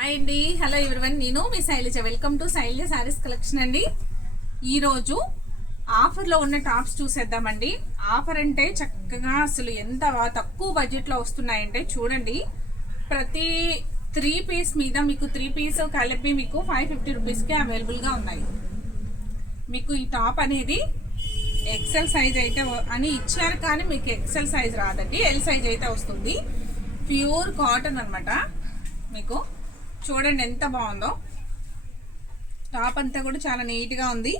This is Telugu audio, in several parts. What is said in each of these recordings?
హాయ్ అండి, హలో ఎవ్రీవన్. నేను మీ Shailaja. Welcome to Shailaja Sarees collection అండి. ఈరోజు ఆఫర్లో ఉన్న టాప్స్ చూసేద్దామండి. ఆఫర్ అంటే చక్కగా అసలు ఎంత తక్కువ బడ్జెట్లో వస్తున్నాయంటే చూడండి. ప్రతి 3 పీస్ మీద మీకు 3 పీస్ కలిపి మీకు 550 రూపీస్కి అవైలబుల్గా ఉన్నాయి. మీకు ఈ టాప్ అనేది ఎక్సెల్ సైజ్ అయితే అని ఇచ్చారు, కానీ మీకు ఎక్సెల్ సైజ్ రాదండి, ఎల్ సైజ్ అయితే వస్తుంది. ప్యూర్ కాటన్ అనమాట. మీకు చూడండి ఎంత బాగుందో. టాప్ అంతా కూడా చాలా నీట్గా ఉంది.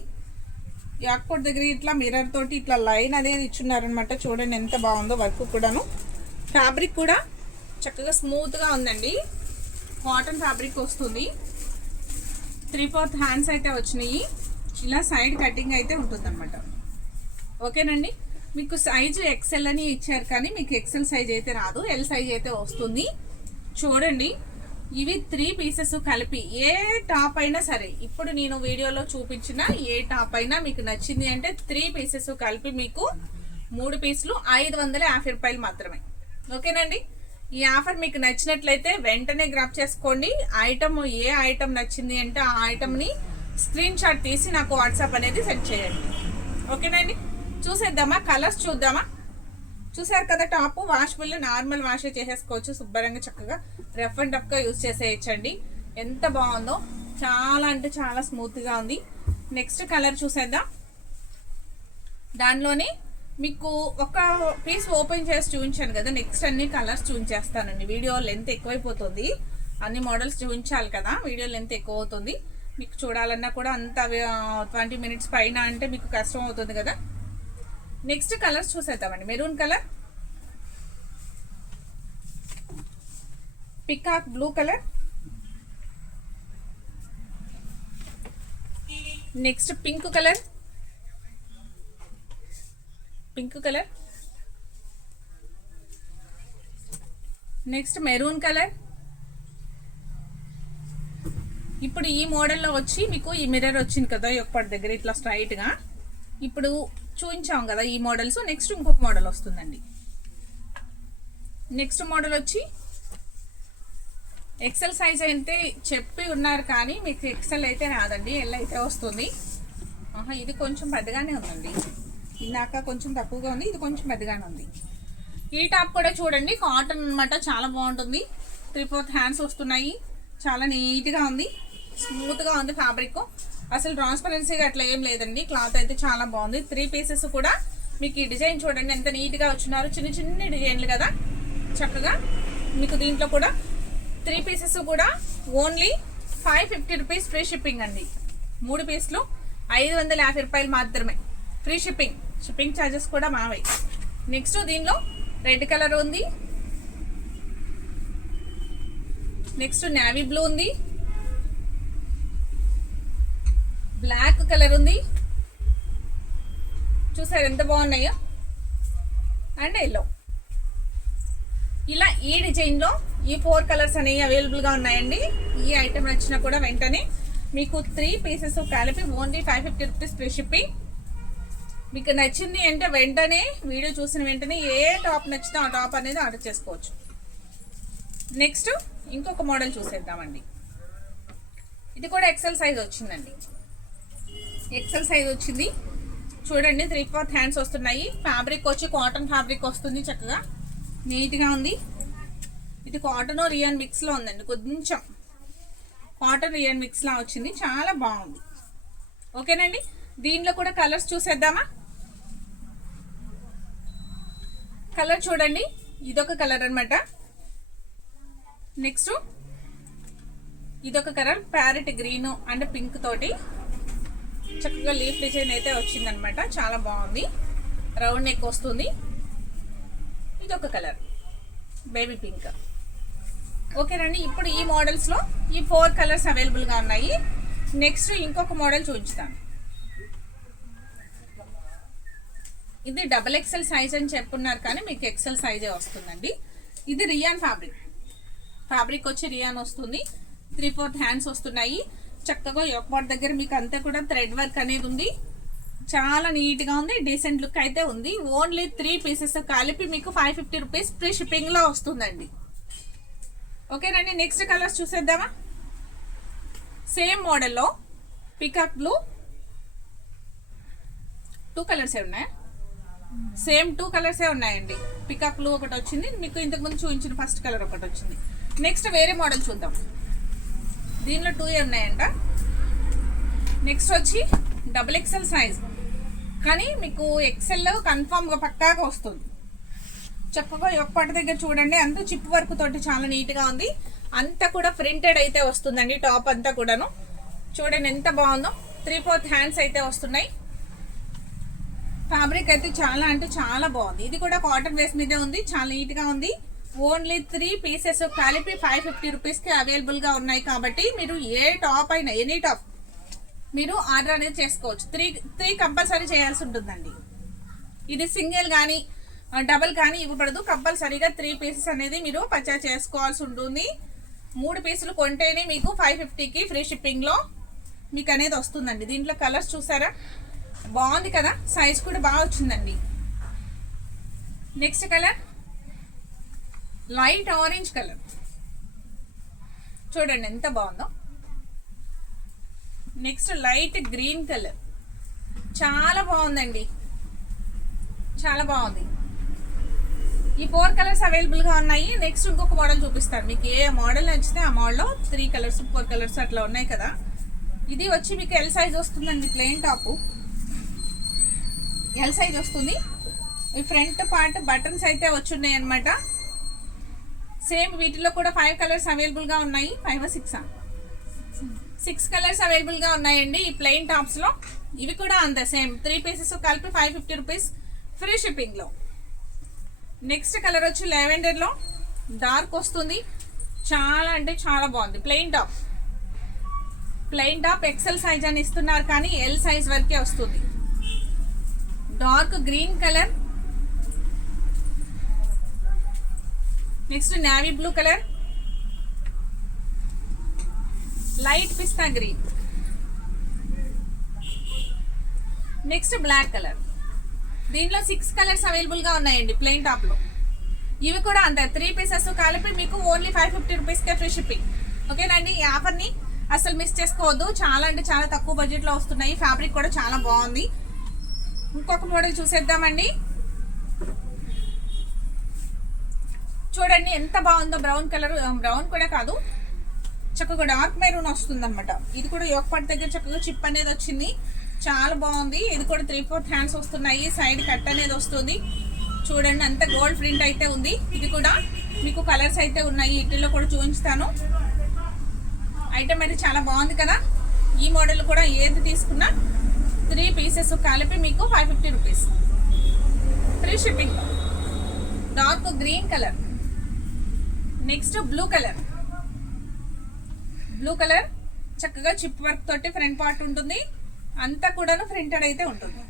యాక్పోర్ట్ దగ్గర ఇట్లా మిర్రర్ తోటి ఇట్లా లైన్ అనేది ఇచ్చున్నారనమాట. చూడండి ఎంత బాగుందో. వర్క్ కూడాను, ఫ్యాబ్రిక్ కూడా చక్కగా స్మూత్గా ఉందండి. కాటన్ ఫ్యాబ్రిక్ వస్తుంది. 3/4 హ్యాండ్స్ అయితే వచ్చినాయి. ఇలా సైడ్ కటింగ్ అయితే ఉంటుందన్నమాట. ఓకేనండి. మీకు సైజు ఎక్సెల్ అని ఇచ్చారు, కానీ మీకు ఎక్సెల్ సైజ్ అయితే రాదు, ఎల్ సైజ్ అయితే వస్తుంది. చూడండి, ఇవి 3 పీసెస్ కలిపి ఏ టాప్ అయినా సరే, ఇప్పుడు నేను వీడియోలో చూపించిన ఏ టాప్ అయినా మీకు నచ్చింది అంటే 3 పీసెస్ కలిపి మీకు 3 పీసులు 550 రూపాయలు మాత్రమే. ఓకేనండి. ఈ ఆఫర్ మీకు నచ్చినట్లయితే వెంటనే గ్రాప్ చేసుకోండి. ఏ ఐటమ్ నచ్చింది అంటే ఆ ఐటమ్ని స్క్రీన్ షాట్ తీసి నాకు వాట్సాప్ అనేది సెండ్ చేయండి. ఓకేనండి. చూసేద్దామా, కలర్స్ చూద్దామా. చూసారు కదా, టాప్ వాషబుల్, నార్మల్ వాష్ చేసేసుకోవచ్చు శుభ్రంగా. చక్కగా రఫ్ అండ్ టఫ్గా యూజ్ చేసేయచ్చండి. ఎంత బాగుందో, చాలా అంటే చాలా స్మూత్గా ఉంది. నెక్స్ట్ కలర్ చూసేద్దాం. దానిలోనే మీకు ఒక పీస్ ఓపెన్ చేసి చూపించాను కదా, నెక్స్ట్ అన్ని కలర్స్ చూపించేస్తానండి. వీడియో లెంత్ ఎక్కువైపోతుంది, అన్ని మోడల్స్ చూపించాలి కదా, వీడియో లెంత్ ఎక్కువ అవుతుంది. మీకు చూడాలన్నా కూడా అంత 20 మినిట్స్ పైన అంటే మీకు కష్టం అవుతుంది కదా. నెక్స్ట్ కలర్స్ చూసేద్దామండి. Maroon colour, peacock blue colour, next pink colour, next maroon colour. ఇప్పుడు ఈ మోడల్లో వచ్చి మీకు ఈ మిర్రర్ వచ్చింది కదా ఒక్కటి దగ్గర ఇట్లా స్ట్రైట్గా. ఇప్పుడు చూపించాం కదా ఈ మోడల్స్. నెక్స్ట్ ఇంకొక మోడల్ వస్తుందండి. నెక్స్ట్ మోడల్ వచ్చి ఎక్సెల్ సైజ్ అయితే చెప్పి ఉన్నారు, కానీ మీకు ఎక్సెల్ అయితే రాదండి, ఎల్ అయితే వస్తుంది. ఇది కొంచెం పెద్దగానే ఉందండి. ఇందాక కొంచెం తక్కువగా ఉంది, ఇది కొంచెం పెద్దగానే ఉంది. ఈ టాప్ కూడా చూడండి, కాటన్ అనమాట, చాలా బాగుంటుంది. 3/4 హ్యాండ్స్ వస్తున్నాయి. చాలా నీట్గా ఉంది, స్మూత్గా ఉంది ఫ్యాబ్రిక్. అసలు ట్రాన్స్పరెన్సీగా అట్లా ఏం లేదండి. క్లాత్ అయితే చాలా బాగుంది. 3 పీసెస్ కూడా మీకు ఈ డిజైన్ చూడండి ఎంత నీట్గా వచ్చినారు. చిన్న చిన్న డిజైన్లు కదా, చక్కగా మీకు దీంట్లో కూడా 3 పీసెస్ కూడా ఓన్లీ 550 రూపీస్ ఫ్రీ షిప్పింగ్ అండి. 3 పీసులు 550 రూపాయలు మాత్రమే ఫ్రీ షిప్పింగ్. షిప్పింగ్ ఛార్జెస్ కూడా మావే. నెక్స్ట్ దీనిలో రెడ్ కలర్ ఉంది, నెక్స్ట్ నేవీ బ్లూ ఉంది, బ్లాక్ కలర్ ఉంది. చూసారు ఎంత బాగున్నాయో, అండ్ ఎల్లో. ఇలా ఈ డిజైన్లో ఈ 4 కలర్స్ అనేవి అవైలబుల్గా ఉన్నాయండి. ఈ ఐటమ్ నచ్చినా కూడా వెంటనే మీకు 3 పీసెస్ కలిపి ఓన్లీ 550 రూపీస్ ఫ్రీ షిప్పింగ్. మీకు నచ్చింది అంటే వెంటనే వీడియో చూసిన వెంటనే ఏ టాప్ నచ్చితే ఆ టాప్ అనేది ఆర్డర్ చేసుకోవచ్చు. నెక్స్ట్ ఇంకొక మోడల్ చూసేద్దామండి. ఇది కూడా ఎక్సెల్ సైజ్ వచ్చిందండి. ఎక్సెల్ సైజ్ వచ్చింది. చూడండి, 3/4 హ్యాండ్స్ వస్తున్నాయి. ఫ్యాబ్రిక్ వచ్చి కాటన్ ఫ్యాబ్రిక్ వస్తుంది, చక్కగా నీట్గా ఉంది. ఇది కాటన్ రియాన్ మిక్స్లో ఉందండి, కొంచెం కాటన్ రియాన్ మిక్స్లా వచ్చింది, చాలా బాగుంది. ఓకేనండి. దీనిలో కూడా కలర్స్ చూసేద్దామా. కలర్ చూడండి, ఇదొక కలర్ అనమాట. నెక్స్ట్ ఇదొక colour, parrot green and pink తోటి చక్కగా లీఫ్ డిజైన్ అయితే వచ్చిందనమాట, చాలా బాగుంది. రౌండ్ నెక్ వస్తుంది. ఇదొక కలర్, బేబీ పింక్. ఓకేనండి. ఇప్పుడు ఈ మోడల్స్లో ఈ 4 కలర్స్ అవైలబుల్గా ఉన్నాయి. నెక్స్ట్ ఇంకొక మోడల్ చూపించుతాను. ఇది డబల్ ఎక్సెల్ సైజ్ అని చెప్పున్నారు, కానీ మీకు ఎక్సెల్ సైజే వస్తుందండి. ఇది రియాన్ ఫ్యాబ్రిక్ వచ్చి రియాన్ వస్తుంది. 3/4 హ్యాండ్స్ వస్తున్నాయి. చక్కగా యొక్పాట్ దగ్గర మీకు అంతా కూడా థ్రెడ్ వర్క్ అనేది ఉంది. చాలా నీట్గా ఉంది, డీసెంట్ లుక్ అయితే ఉంది. ఓన్లీ 3 పీసెస్ కలిపి మీకు 550 రూపీస్ ఫ్రీ షిప్పింగ్లో వస్తుందండి. ఓకేనండి. నెక్స్ట్ కలర్స్ చూసేద్దామా. సేమ్ మోడల్లో పికాక్ బ్లూ 2 కలర్స్ ఉన్నాయి, సేమ్ 2 కలర్సే ఉన్నాయండి. పికాక్ బ్లూ ఒకటి వచ్చింది, మీకు ఇంతకుముందు చూపించిన ఫస్ట్ కలర్ ఒకటి వచ్చింది. నెక్స్ట్ వేరే మోడల్ చూద్దాం. దీనిలో 2 ఉన్నాయంట. నెక్స్ట్ వచ్చి XXL సైజ్, కానీ మీకు ఎక్సెల్ కన్ఫామ్గా పక్కాగా వస్తుంది. చక్కగా ఒక్కటి దగ్గర చూడండి, అంతా చిప్ వర్క్ తోటి చాలా నీట్గా ఉంది. అంతా కూడా ప్రింటెడ్ అయితే వస్తుందండి. టాప్ అంతా కూడాను చూడండి ఎంత బాగుందో. 3/4 హ్యాండ్స్ అయితే వస్తున్నాయి. ఫ్యాబ్రిక్ అయితే చాలా అంటే చాలా బాగుంది. ఇది కూడా కాటన్ బేస్ మీదే ఉంది, చాలా నీట్గా ఉంది. ఓన్లీ 3 పీసెస్ కలిపి 550 రూపీస్కి అవైలబుల్గా ఉన్నాయి. కాబట్టి మీరు ఏ టాప్ అయినా ఎనీ టాప్ మీరు ఆర్డర్ అనేది చేసుకోవచ్చు. 3 కంపల్సరీ చేయాల్సి ఉంటుందండి. ఇది సింగిల్ కానీ డబల్ కానీ ఇవ్వబడదు. కంపల్సరీగా 3 పీసెస్ అనేది మీరు పర్చేస్ చేసుకోవాల్సి ఉంటుంది. 3 పీసులు కొంటేనే మీకు 550కి ఫ్రీ షిప్పింగ్లో మీకు అనేది వస్తుందండి. దీంట్లో కలర్స్ చూసారా, బాగుంది కదా, సైజ్ కూడా బాగా వచ్చిందండి. Next colour light orange colour, చూడండి ఎంత బాగుందో. నెక్స్ట్ లైట్ గ్రీన్ కలర్, చాలా బాగుందండి, చాలా బాగుంది. ఈ 4 కలర్స్ అవైలబుల్గా ఉన్నాయి. నెక్స్ట్ ఇంకొక మోడల్ చూపిస్తాను మీకు. ఏ మోడల్ నచ్చితే ఆ మోడల్లో 3 కలర్స్ 4 కలర్స్ అట్లా ఉన్నాయి కదా. ఇది వచ్చి మీకు ఎల్ సైజ్ వస్తుందండి. ప్లెయిన్ టాపు ఎల్ సైజ్ వస్తుంది. ఈ ఫ్రంట్ పార్ట్ బటన్స్ అయితే వచ్చున్నాయి అనమాట. సేమ్ వీటిలో కూడా 5 కలర్స్ అవైలబుల్గా ఉన్నాయి. 5 or 6 కలర్స్ అవైలబుల్గా ఉన్నాయండి ఈ ప్లెయిన్ టాప్స్లో. ఇవి కూడా అంతే సేమ్ 3 పీసెస్ కలిపి 550 రూపీస్ ఫ్రీ షిప్పింగ్లో. నెక్స్ట్ కలర్ వచ్చి లెవెండర్లో డార్క్ వస్తుంది, చాలా అంటే చాలా బాగుంది. ప్లెయిన్ టాప్ ఎక్సెల్ సైజ్ అని ఇస్తున్నారు, కానీ ఎల్ సైజ్ వరకే వస్తుంది. Dark green colour, next navy blue colour, light pista green, next black colour. దీంట్లో 6 కలర్స్ అవైలబుల్గా ఉన్నాయండి ప్లెయిన్ టాప్లో. ఇవి కూడా అంతే 3 పీసెస్ కలిపి మీకు ఓన్లీ 550 రూపీస్కే ఫ్రీ షిప్పింగ్. ఓకేనండి, ఈ ఆఫర్ని అసలు మిస్ చేసుకోవద్దు. చాలా అంటే చాలా తక్కువ బడ్జెట్లో వస్తున్నాయి. ఫ్యాబ్రిక్ కూడా చాలా బాగుంది. ఇంకొక మోడల్ చూసేద్దామండి. చూడండి ఎంత బాగుందో. బ్రౌన్ కలర్, బ్రౌన్ కూడా కాదు, చక్కగా డార్క్ మెరూన్ వస్తుంది అనమాట. ఇది కూడా యోగపాటి దగ్గర చక్కగా చిప్ అనేది వచ్చింది, చాలా బాగుంది. ఇది కూడా 3/4 హ్యాండ్స్ వస్తున్నాయి. సైడ్ కట్ అనేది వస్తుంది. చూడండి అంత గోల్డ్ ప్రింట్ అయితే ఉంది. ఇది కూడా మీకు కలర్స్ అయితే ఉన్నాయి, వీటిల్లో కూడా చూపించుతాను. ఐటమ్ అయితే చాలా బాగుంది కదా. ఈ మోడల్ కూడా ఏది తీసుకున్నా 3 పీసెస్ కలిపి మీకు 550 rupees free shipping. Dark green colour, next blue colour చక్కగా చిప్ వర్క్ తోటి ఫ్రంట్ పార్ట్ ఉంటుంది, అంతా కూడాను ప్రింటెడ్ అయితే ఉంటుంది.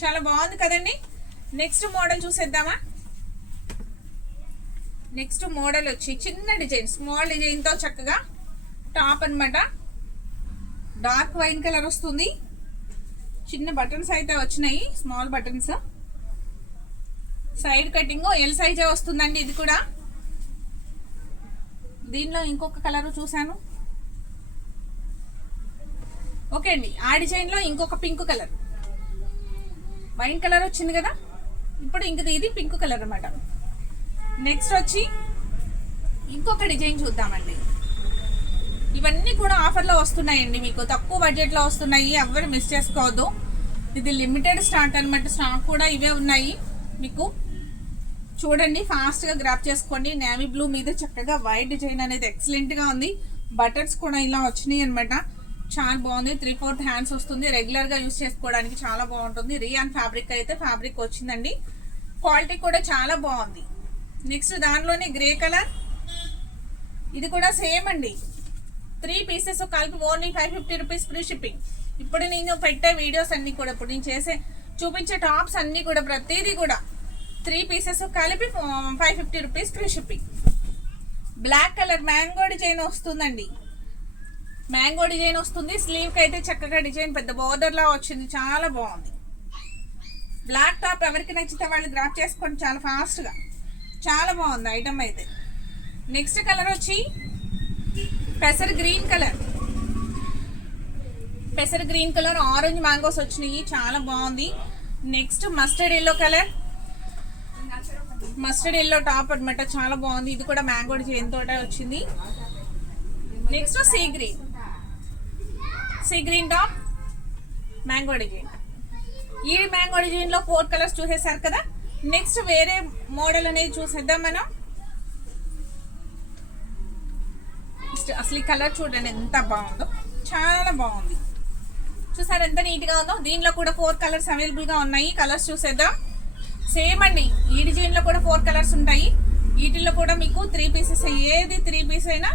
చాలా బాగుంది కదండి. నెక్స్ట్ మోడల్ చూసేద్దామా. నెక్స్ట్ మోడల్ వచ్చి చిన్న డిజైన్, స్మాల్ డిజైన్తో చక్కగా టాప్ అనమాట. డార్క్ వైన్ కలర్ వస్తుంది. చిన్న బటన్స్ అయితే వచ్చినాయి, small buttons. Side cutting L సైజే వస్తుందండి. ఇది కూడా దీనిలో ఇంకొక కలర్ చూసాను. ఓకే అండి, ఆ డిజైన్లో ఇంకొక పింక్ కలర్, వైన్ కలర్ వచ్చింది కదా, ఇప్పుడు ఇది పింక్ కలర్ అనమాట. నెక్స్ట్ వచ్చి ఇంకొక డిజైన్ చూద్దామండి. ఇవన్నీ కూడా ఆఫర్లో వస్తున్నాయండి, మీకు తక్కువ బడ్జెట్లో వస్తున్నాయి. ఎవరు మిస్ చేసుకోవద్దు. ఇది లిమిటెడ్ స్టాక్ అనమాట. స్టాక్ కూడా ఇవే ఉన్నాయి మీకు. చూడండి, ఫాస్ట్గా గ్రాప్ చేసుకోండి. నేవీ బ్లూ మీద చక్కగా వైట్ డిజైన్ అనేది ఎక్సలెంట్గా ఉంది. బటన్స్ కూడా ఇలా వచ్చినాయి అనమాట. చాలా బాగుంది. 3/4 హ్యాండ్స్ వస్తుంది. రెగ్యులర్గా యూజ్ చేసుకోవడానికి చాలా బాగుంటుంది. రియాన్ ఫ్యాబ్రిక్ అయితే ఫ్యాబ్రిక్ వచ్చిందండి. క్వాలిటీ కూడా చాలా బాగుంది. నెక్స్ట్ దానిలోనే గ్రే కలర్, ఇది కూడా సేమ్ అండి. 3 పీసెస్ కలిపి ఓన్లీ 550 రూపీస్ ఫ్రీ షిప్పింగ్. ఇప్పుడు నేను పెట్టే వీడియోస్ అన్నీ కూడా, ఇప్పుడు నేను చూపించే టాప్స్ అన్నీ కూడా ప్రతిదీ కూడా 3 పీసెస్ కలిపి 550 rupees free shipping. Black colour mango design వస్తుందండి. మ్యాంగో డిజైన్ వస్తుంది. స్లీవ్కి అయితే చక్కగా డిజైన్ పెద్ద బోర్డర్లా వచ్చింది, చాలా బాగుంది. బ్లాక్ టాప్ ఎవరికి నచ్చితే వాళ్ళు గ్రాప్ చేసుకోండి చాలా ఫాస్ట్గా. చాలా బాగుంది ఐటమ్ అయితే. నెక్స్ట్ కలర్ వచ్చి పెసర్ గ్రీన్ కలర్. పెసర గ్రీన్ కలర్, ఆరెంజ్ మ్యాంగోస్ వచ్చినాయి, చాలా బాగుంది. Next mustard yellow colour, mustard yellow top అనమాట, చాలా బాగుంది. ఇది కూడా మ్యాంగో డిజైన్ తోట వచ్చింది. Next sea green top, mango design. ఈ మ్యాంగో డిజైన్ లో 4 కలర్స్ చూసేసారు కదా. నెక్స్ట్ వేరే మోడల్ అనేది చూసేద్దాం మనం. అసలు ఈ కలర్ చూడండి ఎంత బాగుందో, చాలా బాగుంది. చూసారు ఎంత నీట్ గా ఉందో. దీనిలో కూడా 4 కలర్స్ అవైలబుల్ గా ఉన్నాయి. కలర్స్ చూసేద్దాం. సేమ్ అండి, ఈ డిజైన్ లో కూడా 4 కలర్స్ ఉంటాయి. వీటిల్లో కూడా మీకు 3 పీసెస్, ఏది 3 పీస్ అయినా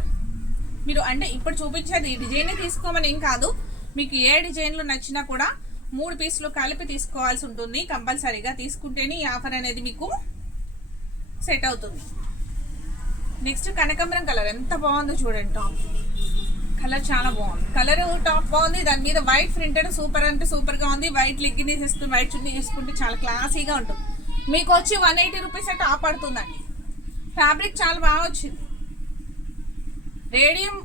మీరు అంటే ఇప్పుడు చూపించేది ఈ డిజైన్ తీసుకోమని ఏం కాదు. మీకు ఏ డిజైన్లు నచ్చినా కూడా 3 పీసులు కలిపి తీసుకోవాల్సి ఉంటుంది. కంపల్సరీగా తీసుకుంటేనే ఈ ఆఫర్ అనేది మీకు సెట్ అవుతుంది. నెక్స్ట్ కనకాంబరం కలర్ ఎంత బాగుందో చూడండి. టాప్ కలర్ చాలా బాగుంది. కలర్ టాప్ బాగుంది, దాని మీద వైట్ ప్రింటెడ్ సూపర్ అంటే సూపర్ గా ఉంది. వైట్ లెగ్గిన్ వేసుకుని వైట్ చున్నీ వేసుకుంటే చాలా క్లాసీగా ఉంటుంది. మీకు వచ్చి 180 రూపీస్ అంటే టాప్ పడుతుందండి. ఫ్యాబ్రిక్ చాలా బాగా వచ్చింది. రేడియం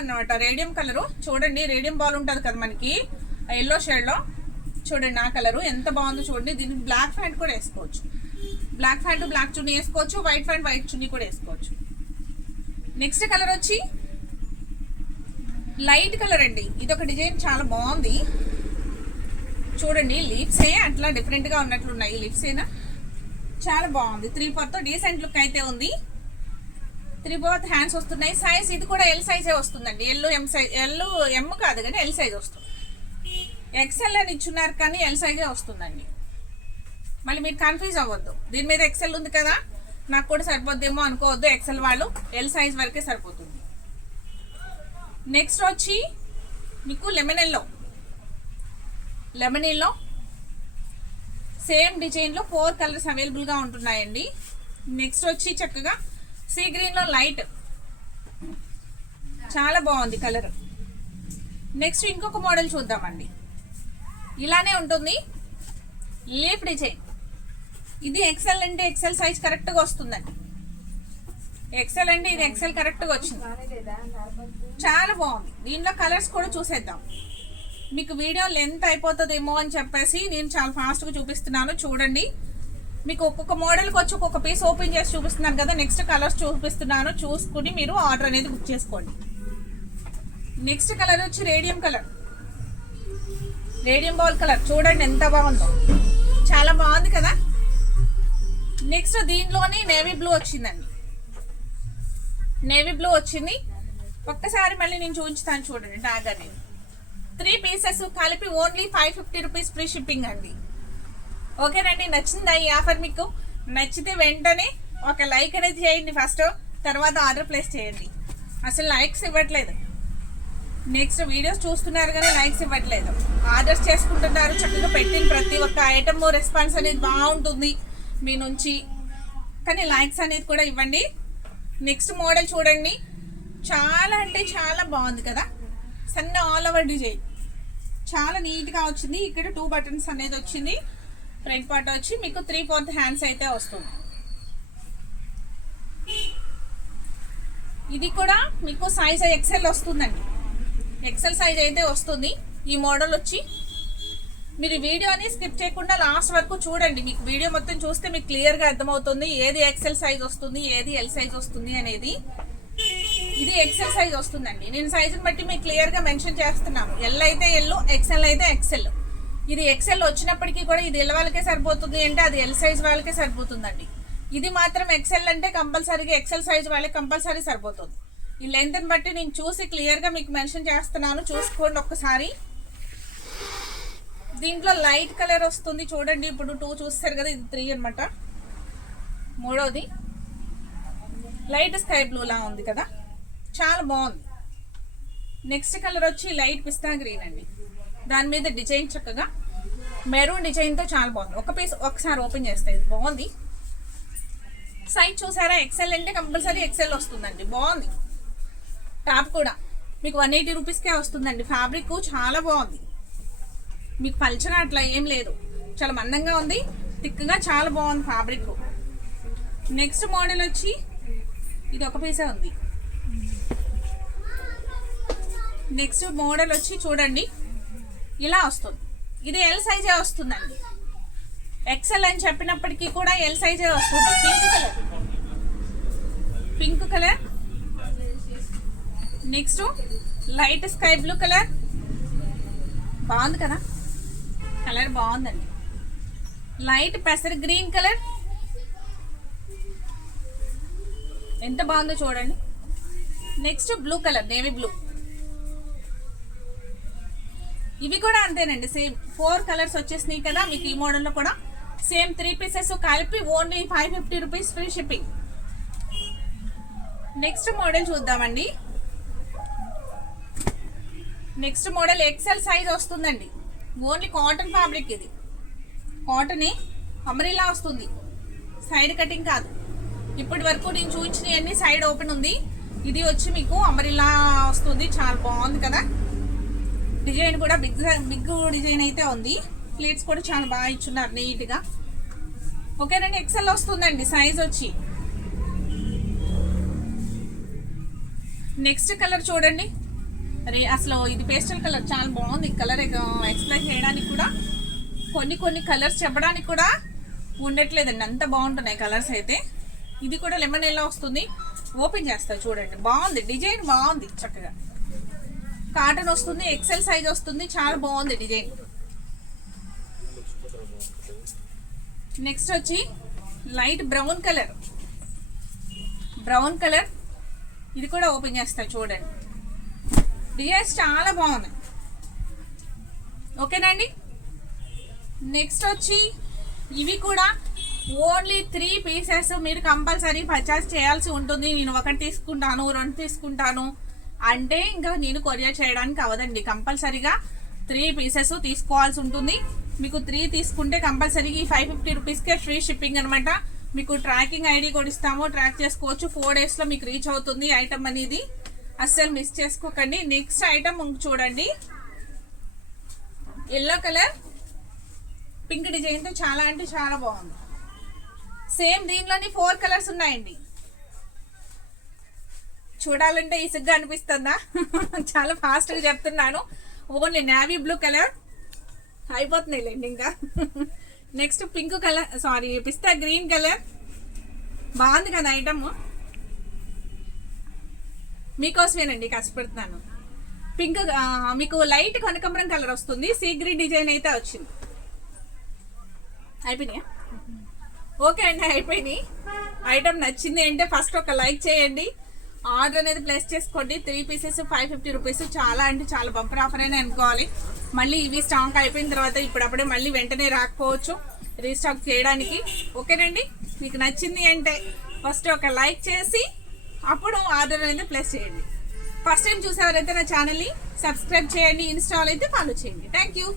అన్నమాట, రేడియం కలరు చూడండి. రేడియం బాల్ ఉంటుంది కదా మనకి ఎల్లో షేడ్ లో, చూడండి ఆ కలరు ఎంత బాగుందో చూడండి. దీనికి బ్లాక్ ప్యాంట్ కూడా వేసుకోవచ్చు. బ్లాక్ ప్యాంట్ బ్లాక్ చున్నీ వేసుకోవచ్చు, వైట్ ప్యాంట్ వైట్ చున్నీ కూడా వేసుకోవచ్చు. నెక్స్ట్ కలర్ వచ్చి లైట్ కలర్ అండి. ఇది ఒక డిజైన్ చాలా బాగుంది చూడండి. లీవ్సే అట్లా డిఫరెంట్ గా ఉన్నట్లున్నాయి. లీవ్సేనా చాలా బాగుంది. 3/4 డీసెంట్ లుక్ అయితే ఉంది. 3/4 హ్యాండ్స్ వస్తున్నాయి. సైజ్ ఇది కూడా ఎల్ సైజే వస్తుందండి. ఎమ్ కాదు కానీ ఎల్ సైజ్ వస్తుంది. ఎక్సెల్ అని ఇచ్చున్నారు కానీ ఎల్ సైజే వస్తుందండి. మళ్ళీ మీరు కన్ఫ్యూజ్ అవ్వద్దు. దీని మీద ఎక్సెల్ ఉంది కదా, నాకు కూడా సరిపోద్దేమో అనుకోవద్దు. ఎక్సెల్ వాళ్ళు ఎల్ సైజ్ వరకే సరిపోతుంది. నెక్స్ట్ వచ్చి మీకు లెమన్ ఎల్లో సేమ్ డిజైన్లో 4 కలర్స్ అవైలబుల్గా ఉంటున్నాయండి. నెక్స్ట్ వచ్చి చక్కగా సీ గ్రీన్లో లైట్, చాలా బాగుంది కలర్. నెక్స్ట్ ఇంకొక మోడల్ చూద్దామండి. ఇలానే ఉంటుంది లీఫ్ డిజైన్. ఇది ఎక్సెల్ అంటే ఎక్సెల్ సైజ్ కరెక్ట్గా వస్తుందండి. ఎక్సెల్ అంటే ఇది ఎక్సెల్ కరెక్ట్గా వచ్చింది. చాలా బాగుంది. దీనిలో కలర్స్ కూడా చూసేద్దాం. మీకు వీడియో లెంత్ అయిపోతుందేమో అని చెప్పేసి నేను చాలా ఫాస్ట్గా చూపిస్తున్నాను. చూడండి, మీకు ఒక్కొక్క మోడల్కి వచ్చి ఒక్కొక్క పీస్ ఓపెన్ చేసి చూపిస్తున్నాను కదా. నెక్స్ట్ కలర్స్ చూపిస్తున్నాను, చూసుకుని మీరు ఆర్డర్ అనేది బుక్ చేసుకోండి. నెక్స్ట్ కలర్ వచ్చి రేడియం బాల్ కలర్ చూడండి ఎంత బాగుందో, చాలా బాగుంది కదా. నెక్స్ట్ దీనిలోని నేవీ బ్లూ వచ్చిందండి. నేవీ బ్లూ వచ్చింది. ఒక్కసారి మళ్ళీ నేను చూపించుతాను చూడండి. టాగ్ అనేది 3 పీసెస్ కలిపి ఓన్లీ 550 రూపీస్ ఫ్రీ షిప్పింగ్ అండి. ఓకేనండి, నచ్చిందా ఈ ఆఫర్? మీకు నచ్చితే వెంటనే ఒక లైక్ అనేది చేయండి ఫస్ట్, తర్వాత ఆర్డర్ ప్లేస్ చేయండి. అసలు లైక్స్ ఇవ్వట్లేదు. నెక్స్ట్ వీడియోస్ చూస్తున్నారు కానీ లైక్స్ ఇవ్వట్లేదు. ఆర్డర్స్ చేసుకుంటున్నారు. చక్కగా పెట్టిన ప్రతి ఒక్క ఐటమ్ రెస్పాన్స్ అనేది బాగుంటుంది మీ నుంచి, కానీ లైక్స్ అనేది కూడా ఇవ్వండి. నెక్స్ట్ మోడల్ చూడండి, చాలా అంటే చాలా బాగుంది కదా. సన్న ఆల్ ఓవర్ డిజైన్ చాలా నీట్గా వచ్చింది. ఇక్కడ 2 బటన్స్ అనేది వచ్చింది. ఫ్రంట్ పార్ట్ వచ్చి మీకు 3/4 హ్యాండ్స్ అయితే వస్తుంది. ఇది కూడా మీకు సైజ్ ఎక్సెల్ వస్తుందండి. ఎక్సెల్ సైజ్ అయితే వస్తుంది. ఈ మోడల్ వచ్చి మీరు వీడియోని స్కిప్ చేయకుండా లాస్ట్ వరకు చూడండి. మీకు వీడియో మొత్తం చూస్తే మీకు క్లియర్గా అర్థమవుతుంది ఏది ఎక్సెల్ సైజ్ వస్తుంది, ఏది ఎల్ సైజ్ వస్తుంది అనేది. ఇది ఎక్సెల్ సైజ్ వస్తుందండి. నేను సైజుని బట్టి మీకు క్లియర్గా మెన్షన్ చేస్తున్నాను. ఎల్ అయితే ఎల్, ఎక్సెల్ అయితే ఎక్సెల్. ఇది ఎక్సెల్ వచ్చినప్పటికీ కూడా ఇది ఎల్ వాళ్ళకే సరిపోతుంది అంటే అది ఎల్ సైజ్ వాళ్ళకే సరిపోతుందండి. ఇది మాత్రం ఎక్సెల్ అంటే కంపల్సరీగా ఎక్సెల్ సైజ్ వాళ్ళకి కంపల్సరీ సరిపోతుంది. ఈ లెంత్ని బట్టి నేను చూసి క్లియర్గా మీకు మెన్షన్ చేస్తున్నాను, చూసుకోండి ఒక్కసారి. దీంట్లో లైట్ కలర్ వస్తుంది చూడండి. ఇప్పుడు 2 చూస్తారు కదా, ఇది 3 అనమాట. మూడోది లైట్ స్కై బ్లూ లా ఉంది కదా, చాలా బాగుంది. నెక్స్ట్ కలర్ వచ్చి లైట్ పిస్తా గ్రీన్ అండి. దాని మీద డిజైన్ చక్కగా మెరూన్ డిజైన్తో చాలా బాగుంది. ఒక పీస్ ఒకసారి ఓపెన్ చేస్తే ఇది బాగుంది. సైజ్ చూసారా, ఎక్సెల్ అంటే కంపల్సరీ ఎక్సెల్ వస్తుందండి. బాగుంది. టాప్ కూడా మీకు 180 రూపీస్కే వస్తుందండి. ఫ్యాబ్రిక్ చాలా బాగుంది. మీకు పల్చగా అట్లా ఏం లేదు, చాలా మందంగా ఉంది, థిక్గా చాలా బాగుంది ఫ్యాబ్రిక్. నెక్స్ట్ మోడల్ వచ్చి ఇది ఒక పీసే ఉంది. నెక్స్ట్ మోడల్ వచ్చి చూడండి ఇలా వస్తుంది. ఇది ఎల్ సైజే వస్తుందండి. ఎక్సెల్ అని చెప్పినప్పటికీ కూడా ఎల్ సైజే వస్తుంది. Pink colour. Next light sky blue colour. బాగుంది కదా, కలర్ బాగుందండి. లైట్ పెసర్ గ్రీన్ కలర్. ఎంత బాగుందో చూడండి. Next blue colour, navy blue. ఇవి కూడా అంతేనండి, సేమ్ 4 కలర్స్ వచ్చేసినాయి కదా మీకు. ఈ మోడల్లో కూడా సేమ్ 3 పీసెస్ కలిపి only 550 rupees free shipping. Next model చూద్దామండి. నెక్స్ట్ మోడల్ ఎక్సెల్ సైజ్ వస్తుందండి. Only cotton fabric. ఇది కాటనే, అంబ్రెల్లా వస్తుంది, సైడ్ కటింగ్ కాదు. ఇప్పటి వరకు నేను చూపించినవన్నీ సైడ్ ఓపెన్ ఉంది. ఇది వచ్చి మీకు అంబ్రెల్లా వస్తుంది. చాలా బాగుంది కదా. డిజైన్ కూడా బిగ్ డిజైన్ అయితే ఉంది. ప్లేట్స్ కూడా చాలా బాగా ఇచ్చున్నారు నీట్గా. ఓకేనండి, ఎక్సెల్ వస్తుందండి సైజ్ వచ్చి. నెక్స్ట్ కలర్ చూడండి. అరే అసలు ఇది పేస్టల్ కలర్ చాలా బాగుంది. కలర్ ఎక్స్ప్లెయిన్ చేయడానికి కూడా కొన్ని కలర్స్ చెప్పడానికి కూడా ఉండట్లేదండి, అంత బాగుంటున్నాయి కలర్స్ అయితే. ఇది కూడా లెమన్ ఎల్లో వస్తుంది. ఓపెన్ చేస్తా చూడండి. బాగుంది, డిజైన్ బాగుంది, చక్కగా కాటన్ వస్తుంది. ఎక్సెల్ సైజ్ వస్తుంది. చాలా బాగుంది డిజైన్. నెక్స్ట్ వచ్చి లైట్ బ్రౌన్ కలర్. ఇది కూడా ఓపెన్ చేస్తా చూడండి. డిజైన్స్ చాలా బాగున్నాయి. ఓకేనండి. నెక్స్ట్ వచ్చి ఇవి కూడా ఓన్లీ 3 పీసెస్ మీరు కంపల్సరీ పర్చేస్ చేయాల్సి ఉంటుంది. నేను 1 తీసుకుంటాను, 2 తీసుకుంటాను అంటే ఇంకా నేను కొరియర్ చేయడానికి అవ్వదండి. కంపల్సరీగా 3 పీసెస్ తీసుకోవాల్సి ఉంటుంది. మీకు 3 తీసుకుంటే కంపల్సరీ 550 రూపీస్కే ఫ్రీ షిప్పింగ్ అనమాట. మీకు ట్రాకింగ్ ఐడి కూడా ఇస్తాము, ట్రాక్ చేసుకోవచ్చు. 4 డేస్లో మీకు రీచ్ అవుతుంది ఐటమ్ అనేది. అస్సలు మిస్ చేసుకోకండి. నెక్స్ట్ ఐటమ్ చూడండి. ఎల్లో కలర్ పింక్ డిజైన్తో చాలా అంటే చాలా బాగుంది. సేమ్ దీనిలోని 4 కలర్స్ ఉన్నాయండి. చూడాలంటే ఈసుగ్గా అనిపిస్తుందా? చాలా ఫాస్ట్గా చెప్తున్నాను. ఓన్లీ నేవీ బ్లూ కలర్ అయిపోతున్నాయిలేండి ఇంకా. నెక్స్ట్ పింక్ కలర్, సారీ పిస్తా గ్రీన్ కలర్. బాగుంది కదా ఐటమ్. మీకోసమేనండి కష్టపడుతున్నాను. పింక్ మీకు లైట్ కనకాంబరం కలర్ వస్తుంది. సీ గ్రీన్ డిజైన్ అయితే వచ్చింది. అయిపోయినాయా? ఓకే అండి, అయిపోయినాయి. ఐటమ్ నచ్చింది అంటే ఫస్ట్ ఒక లైక్ చేయండి. ఆర్డర్ అనేది ప్లేస్ చేసుకోండి. 3 పీసెస్ 550 రూపీస్. చాలా అంటే చాలా బంపర్ ఆఫర్ అని అనుకోవాలి. మళ్ళీ ఇవి స్టాక్ అయిపోయిన తర్వాత ఇప్పుడప్పుడే మళ్ళీ వెంటనే రాకపోవచ్చు రీస్టాక్ చేయడానికి. ఓకేనండి, మీకు నచ్చింది అంటే ఫస్ట్ ఒక లైక్ చేసి అప్పుడు ఆర్డర్ అనేది ప్లేస్ చేయండి. ఫస్ట్ టైం చూసేవారైతే నా ఛానల్ని సబ్స్క్రైబ్ చేయండి. ఇన్స్టాల్ అయితే ఫాలో చేయండి. Thank you.